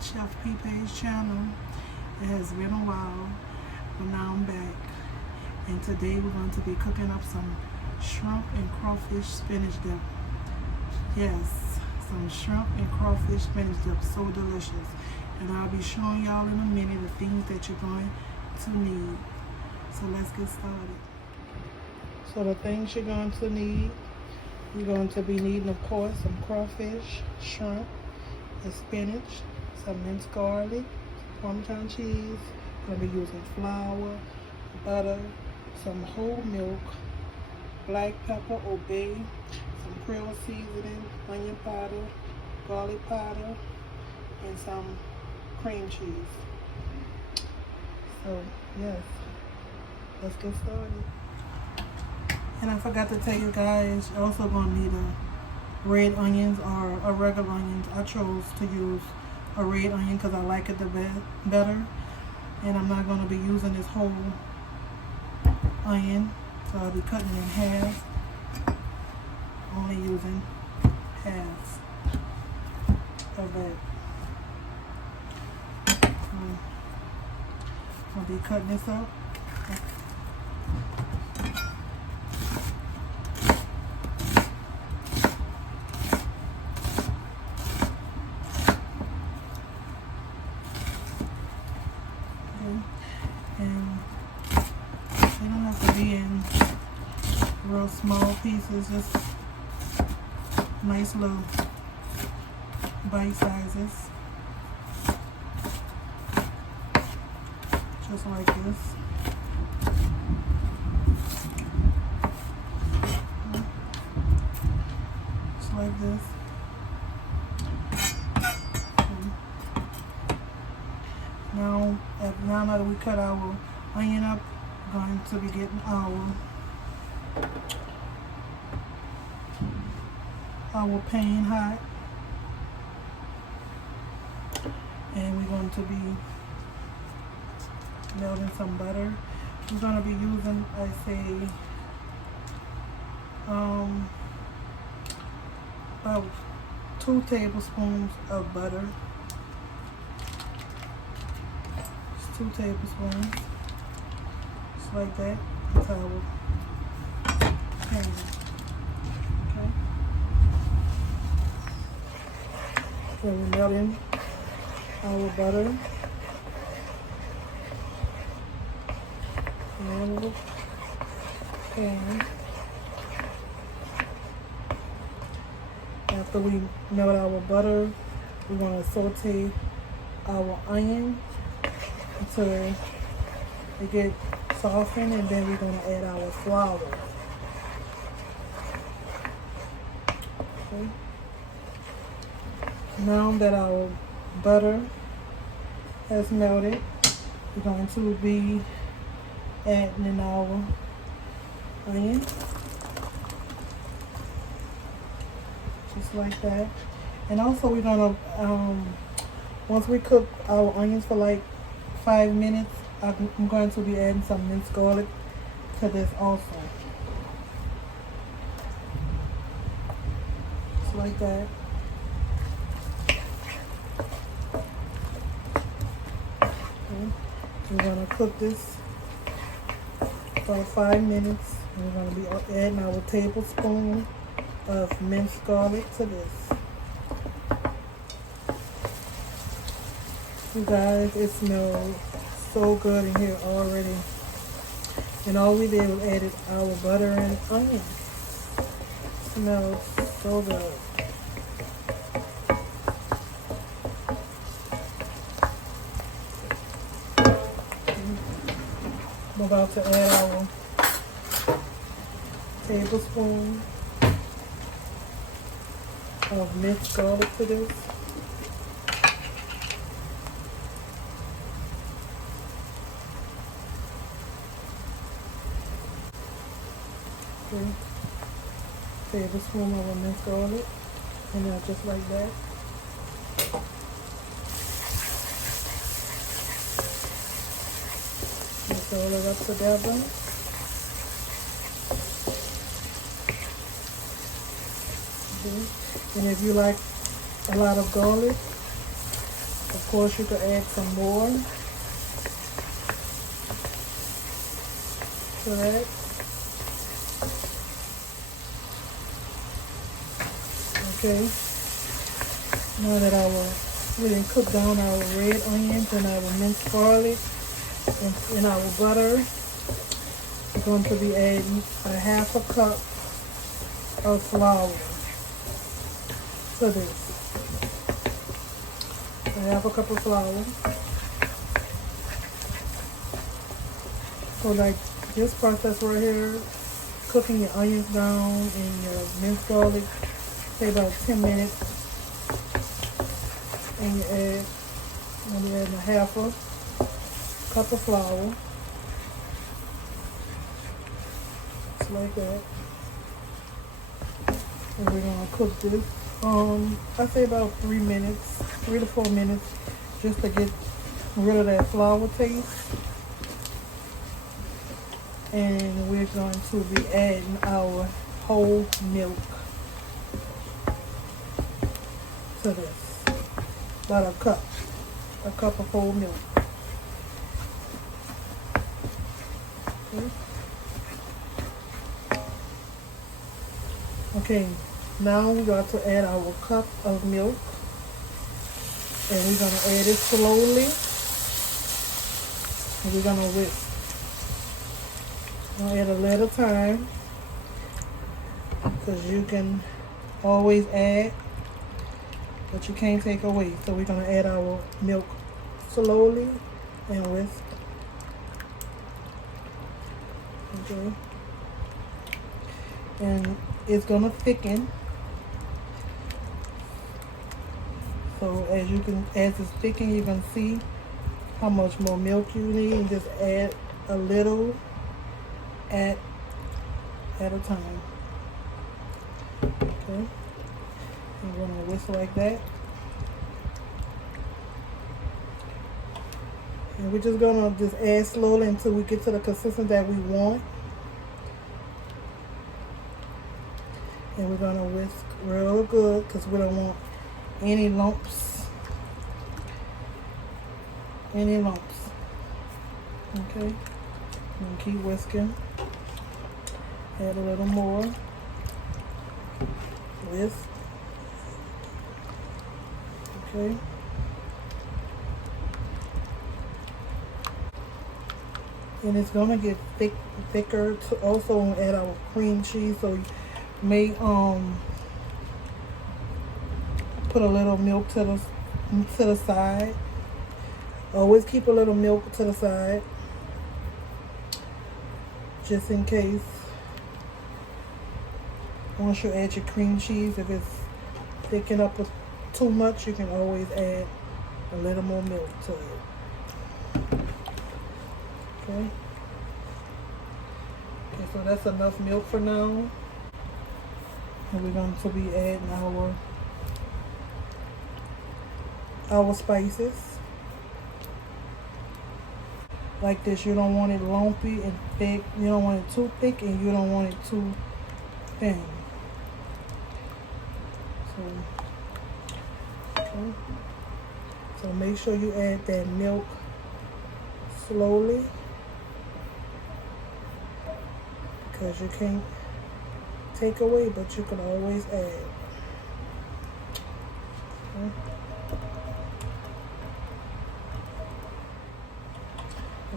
Chef P.Paige channel. It has been a while, but now I'm back. And today we're going to be cooking up some shrimp and crawfish spinach dip. Yes, some shrimp and crawfish spinach dip, so delicious. And I'll be showing y'all in a minute the things that you're going to need. So let's get started. So the things you're going to need, you're going to be needing, of course, some crawfish, shrimp, and spinach, some minced garlic, Parmesan cheese. We're going to be using flour, butter, some whole milk, black pepper or bay, some Creole seasoning, onion powder, garlic powder, and some cream cheese. So yes, let's get started. And I forgot to tell you guys, you're also going to need a red onions or a regular onions. I chose to use a red onion because I like it the better. And I'm not going to be using this whole onion, so I'll be cutting it in half. Only using half of it. I'll be cutting this up. And they don't have to be in real small pieces, just nice little bite sizes, just like this. Just like this. Now that we cut our onion up, we're going to be getting our pan hot, and we're going to be melting some butter. We're going to be using, I say, about 2 tablespoons of butter. 2 tablespoons, just like that. That's our pan. Okay. So we're melting our butter. And the pan. After we melt our butter, we're going to saute our onion until it get softened, and then we're going to add our flour. Okay. Now that our butter has melted, we're going to be adding in our onion, just like that. And also we're going to, once we cook our onions for like 5 minutes, I'm going to be adding some minced garlic to this also. Just like that. Okay. We're going to cook this for 5 minutes. We're going to be adding our tablespoon of minced garlic to this. You guys, it smells so good in here already. And all we did was added our butter and onion. It smells so good. I'm about to add our tablespoon of minced garlic to this. Okay. Tablespoon of our minced garlic, and now just like that. Mix all it up together. Okay. And if you like a lot of garlic, of Of course, you could add some more to that. Okay. Now that we didn't cook down our red onions and our minced garlic and our butter, we're going to be adding a half a cup of flour to this. A half a cup of flour. So like this process right here, cooking your onions down and your minced garlic, take about 10 minutes. And you add a half a cup of flour. Just like that. And we're gonna cook this. I say about 3 minutes, 3 to 4 minutes, just to get rid of that flour taste. And we're going to be adding our whole milk to this. About a cup of whole milk. Okay, now we got to add our cup of milk, and we're gonna add it slowly, and we're gonna whisk. I'll add a little time, because you can always add, but you can't take away. So we're gonna add our milk slowly and whisk. Okay. And it's gonna thicken. So as it's thicken, you can see how much more milk you need, and just add a little at a time. Okay. I'm gonna whisk like that. And we're just gonna add slowly until we get to the consistency that we want. And we're gonna whisk real good because we don't want any lumps. Okay. And keep whisking. Add a little more. Whisk. Okay. And it's gonna get thicker. Also add our cream cheese, so you may put a little milk to the side. Always keep a little milk to the side, just in case. Once you add your cream cheese, if it's thickened up with too much, you can always add a little more milk to it. Okay. Okay, so that's enough milk for now. And we're going to be adding our spices. Like this, you don't want it lumpy and thick. You don't want it too thick, and you don't want it too thin. So make sure you add that milk slowly, because you can't take away, but you can always add.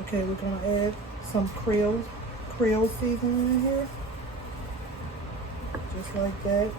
Okay, we're gonna add some Creole seasoning in here, just like that.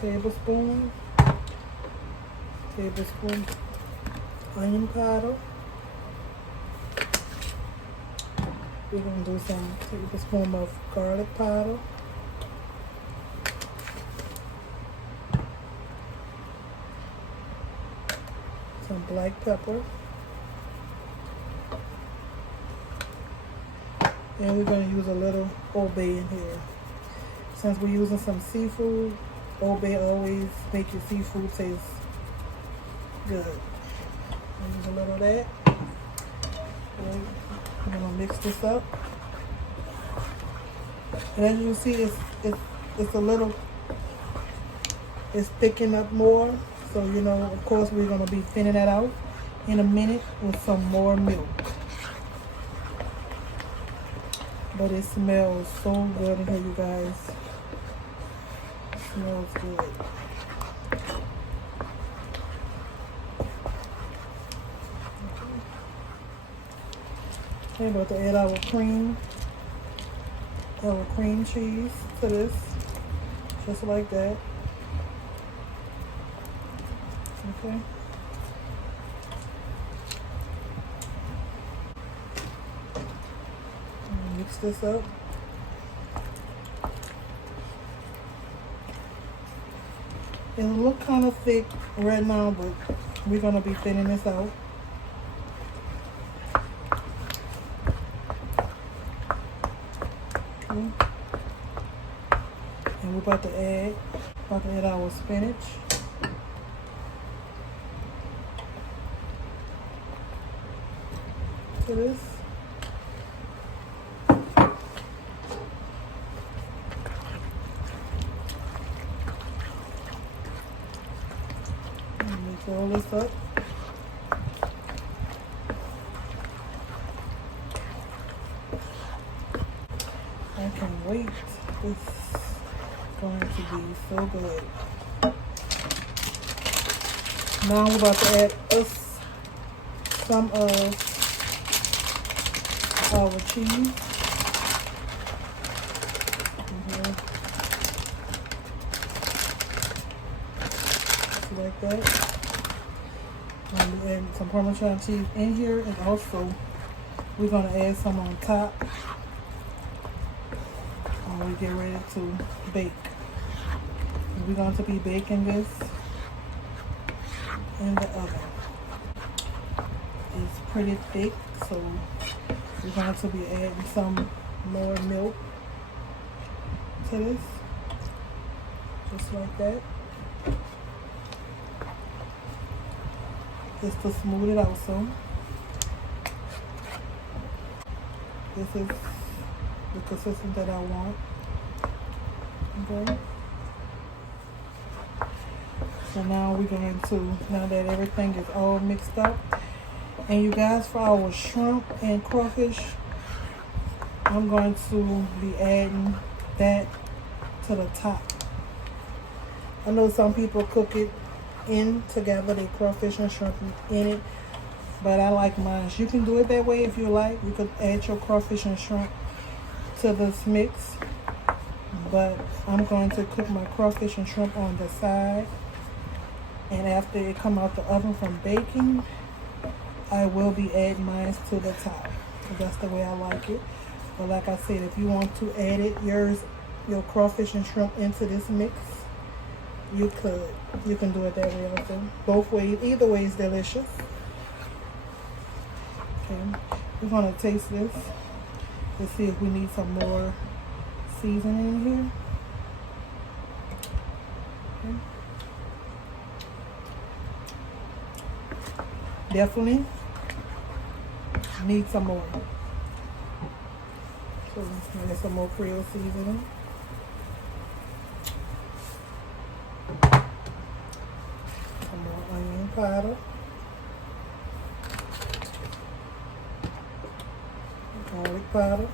Tablespoon onion powder. We're gonna do some tablespoon of garlic powder. Some black pepper. And we're going to use a little Old Bay in here. Since we're using some seafood, Old Bay always make your seafood taste good. I'll use a little of that. And I'm going to mix this up. And as you can see, it's thickened up more. So, you know, of course, we're going to be thinning that out in a minute with some more milk. But it smells so good in here, you guys. It smells good. Okay, about to add our cream cheese to this, just like that. Okay. Mix this up. It'll look kind of thick right now, but we're going to be thinning this out. Okay. And we're about to add our spinach. To this. Mix all this up. I can't wait. This is going to be so good. Now we're about to add some of our cheese. Like that. And we add some Parmesan cheese in here, and also we're going to add some on top when we get ready to bake. And we're going to be baking this in the oven. It's pretty thick, so we're going to be adding some more milk to this, just like that. Just to smooth it out some. This is the consistency that I want. Okay. So now we're going to, now that everything is all mixed up, and you guys, for our shrimp and crawfish, I'm going to be adding that to the top. I know some people cook it in together, they crawfish and shrimp in it, but I like mine. You can do it that way if you like. You could add your crawfish and shrimp to this mix, but I'm going to cook my crawfish and shrimp on the side, and after it come out the oven from baking, I will be adding mine to the top. So that's the way I like it. But like I said, if you want to add your crawfish and shrimp into this mix, you could. You can do it that way also. Both ways, either way is delicious. Okay, we're gonna taste this to see if we need some more seasoning in here. Okay. Definitely need some more. So add some more Creole seasoning. Onion powder, garlic powder,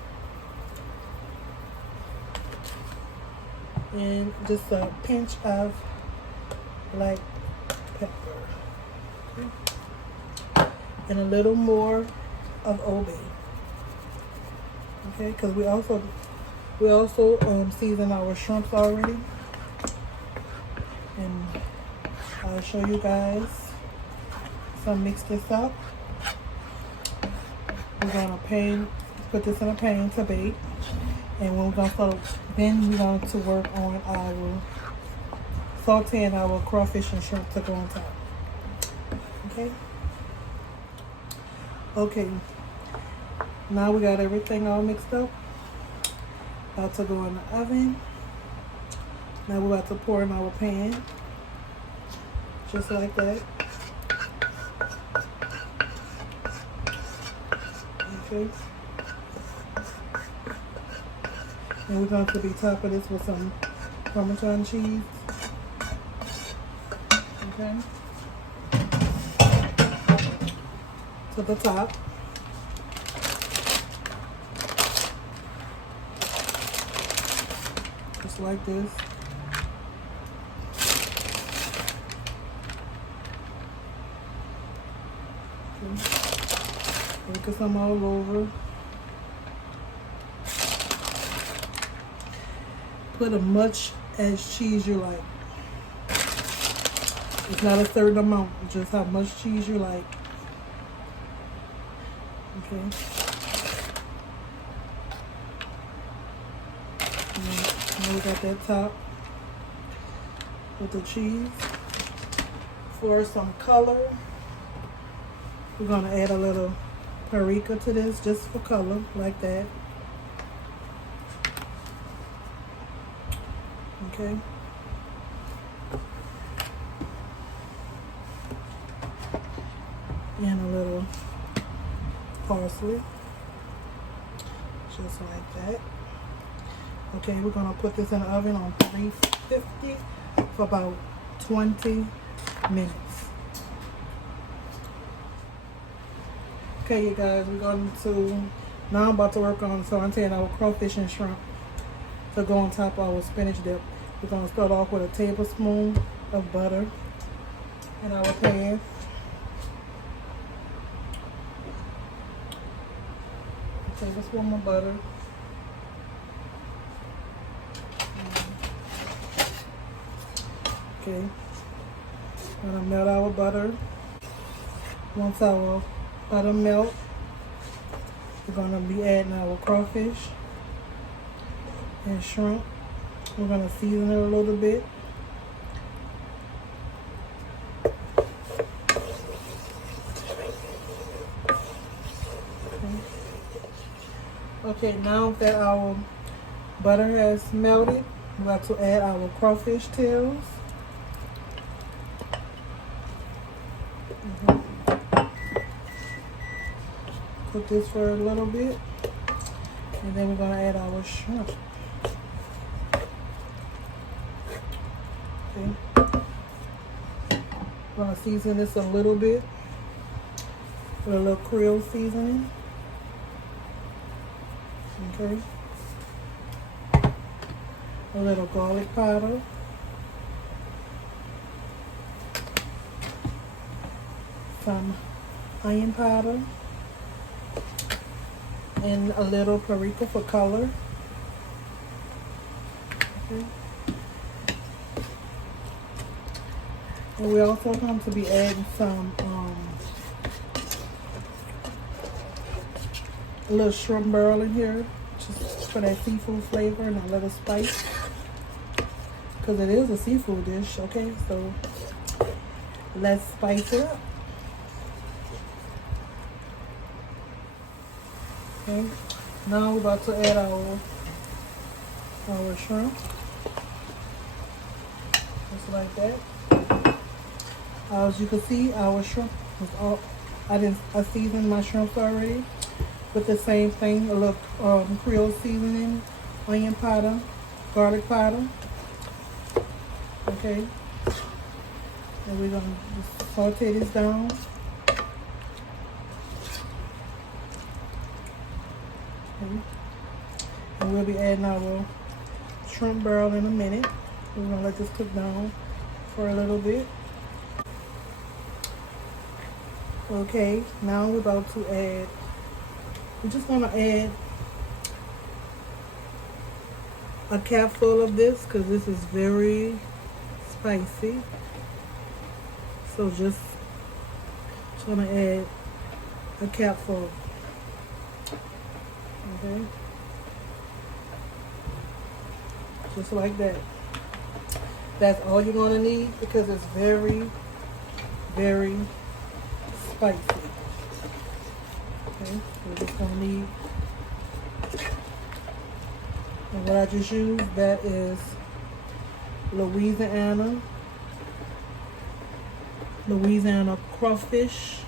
and just a pinch of black pepper, okay? And a little more of Old Bay, okay? Because we also season our shrimps already, and I'll show you guys. So mix this up. We're gonna put this in a pan to bake, and when we're gonna start, then we're going to work on our sauteing our crawfish and shrimp to go on top. Okay. Okay. Now we got everything all mixed up. About to go in the oven. Now we're about to pour in our pan. Just like that. Okay. And we're going to be topping this with some Parmesan cheese. Okay. To the top. Just like this. Okay. Get some all over. Put as much as cheese you like. It's not a certain amount, it's just how much cheese you like. Okay. Now we got that top with the cheese. For some color, we're gonna add a little paprika to this, just for color, like that. Okay. And a little parsley, just like that. Okay, we're gonna put this in the oven on 350 for about 20 minutes. Okay, you guys, now I'm about to work on sauteing our crawfish and shrimp to go on top of our spinach dip. We're gonna start off with a tablespoon of butter in our pan. A tablespoon of butter. Okay, gonna melt our butter. Once our butter melt, we're gonna be adding our crawfish and shrimp. We're gonna season it a little bit. Okay, now that our butter has melted, we're about to add our crawfish tails. Cook this for a little bit, and then we're gonna add our shrimp. Okay. We're gonna season this a little bit with a little Creole seasoning. Okay. A little garlic powder. Some onion powder. And a little paprika for color. Okay. And we're also going to be adding some a little shrimp barrel in here, just for that seafood flavor and a little spice, because it is a seafood dish. Okay, so let's spice it up. Okay, now we're about to add our shrimp, just like that. As you can see, our shrimp was all, I seasoned my shrimps already with the same thing, a little Creole seasoning, onion powder, garlic powder. Okay, and we're gonna just saute this down. Okay. And we'll be adding our shrimp barrel in a minute. We're gonna let this cook down for a little bit. Okay, now we're about to add, we're just gonna add a capful of this because this is very spicy. So just gonna add a capful. Okay, just like that. That's all you're gonna need because it's very, very spicy. Okay, we're just gonna need, and what I just used, that is Louisiana crawfish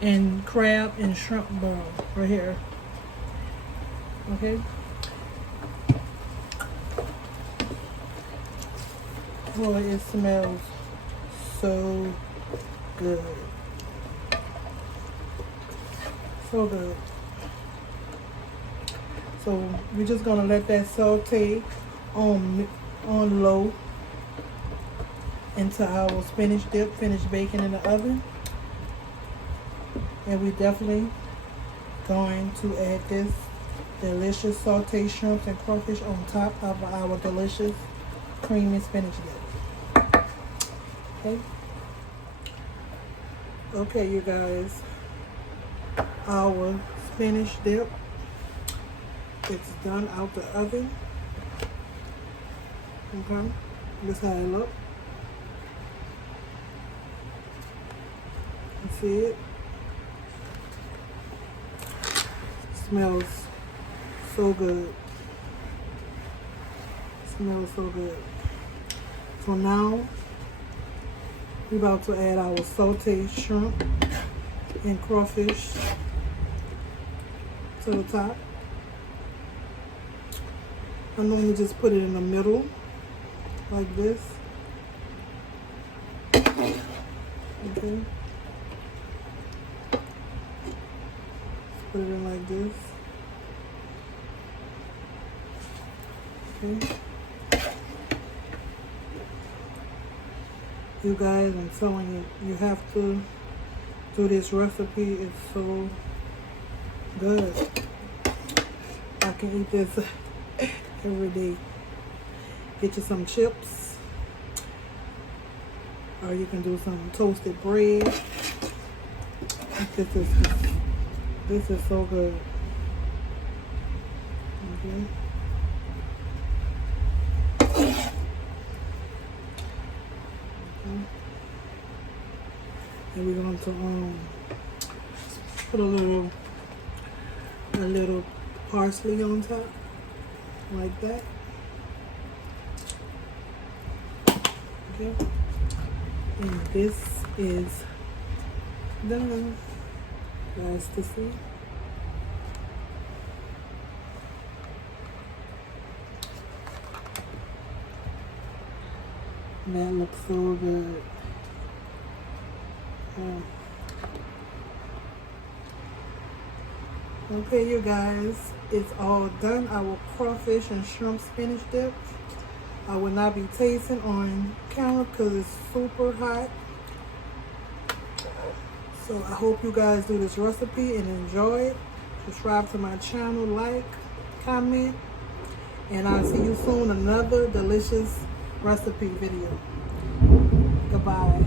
and crab and shrimp barrel right here. Okay. Boy, it smells so good. So good. So we're just gonna let that saute on low until our spinach dip finish baking in the oven. And we definitely going to add this delicious sauteed shrimps and crawfish on top of our delicious creamy spinach dip. Okay. Okay, you guys. Our spinach dip, it's done out the oven. Okay. This how it look. You see it? Smells so good. Smells so good. So now we're about to add our sauteed shrimp and crawfish to the top. I normally just put it in the middle like this. Okay. Put it in like this. Okay. You guys, I'm telling you, you have to do this recipe. It's so good. I can eat this every day. Get you some chips, or you can do some toasted bread. This is so good. Okay. And we're going to put a little parsley on top, like that. Okay. And this is done. Guys, to see. That looks so good. Okay, you guys, it's all done. Our crawfish and shrimp spinach dip. I will not be tasting on camera because it's super hot. So I hope you guys do this recipe and enjoy it. Subscribe to my channel, like, comment, and I'll see you soon. Another delicious recipe video. Goodbye.